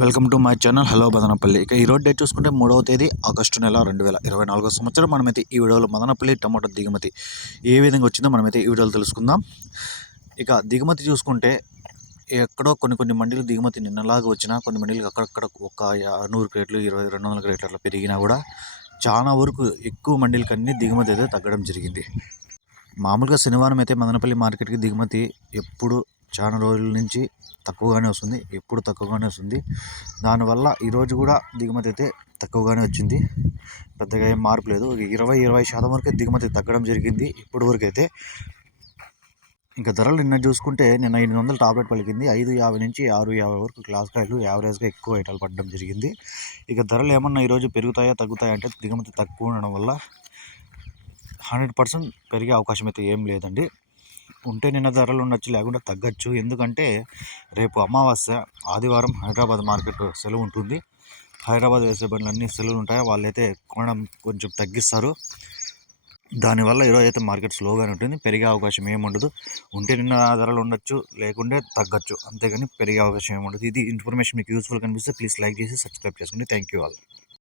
Welcome to my channel. Hello Madanapalle. ఇక ఈరోజు date చూసుకుంటే మూడవ తేదీ ఆగస్టు నెల రెండు వేల ఇరవై నాలుగో సంవత్సరం. మనమైతే ఈ వీడియోలో మదనపల్లి టమాటో దిగుమతి ఏ విధంగా వచ్చిందో మనమైతే ఈ వీడియోలో తెలుసుకుందాం. ఇక దిగుమతి చూసుకుంటే ఎక్కడో కొన్ని కొన్ని మండీలు దిగుమతి నిన్నలాగా వచ్చినా కొన్ని మండీలు అక్కడక్కడ ఒక నూరు క్రేట్లు ఇరవై రెండు వందల క్రేట్లు అట్లా పెరిగినా కూడా చాలా వరకు ఎక్కువ మండీలకి అన్ని దిగుమతి అయితే తగ్గడం జరిగింది. మామూలుగా శనివారం అయితే మదనపల్లి మార్కెట్కి దిగుమతి ఎప్పుడు చాలా రోజుల నుంచి తక్కువగానే వస్తుంది ఎప్పుడు తక్కువగానే వస్తుంది. దానివల్ల ఈరోజు కూడా దిగుమతి అయితే తక్కువగానే వచ్చింది. పెద్దగా ఏం మార్పు లేదు. ఇరవై ఇరవై శాతం వరకు దిగుమతి తగ్గడం జరిగింది ఇప్పటి వరకు అయితే. ఇంకా ధరలు నిన్న చూసుకుంటే నిన్న ఎనిమిది వందలు టాబ్లెట్ పలికింది. ఐదు యాభై నుంచి ఆరు యాభై వరకు క్లాస్ కాయలు యావరేజ్గా ఎక్కువ ఐటాలు పడడం జరిగింది. ఇక ధరలు ఏమన్నా ఈరోజు పెరుగుతాయా తగ్గుతాయా అంటే దిగుమతి తక్కువ ఉండడం వల్ల హండ్రెడ్ పర్సెంట్ పెరిగే అవకాశం అయితే ఏం లేదండి. ఉంటే నిన్న ధరలు ఉండొచ్చు లేకుండా తగ్గచ్చు. ఎందుకంటే రేపు అమావాస్య ఆదివారం హైదరాబాద్ మార్కెట్ సెలవు ఉంటుంది. హైదరాబాద్ వేసే బండ్లు అన్నీ సెలవులు ఉంటాయి. వాళ్ళైతే కొనడం కొంచెం తగ్గిస్తారు. దానివల్ల ఈరోజు అయితే మార్కెట్ స్లోగానే ఉంటుంది. పెరిగే అవకాశం ఏముండదు ఉంటే నిన్న ధరలు ఉండొచ్చు లేకుంటే తగ్గచ్చు. అంతేగాని పెరిగే అవకాశం ఏముండదు ఇది ఇన్ఫర్మేషన్ మీకు యూస్ఫుల్ కనిపిస్తే ప్లీజ్ లైక్ చేసి సబ్స్క్రైబ్ చేసుకోండి. Thank you all.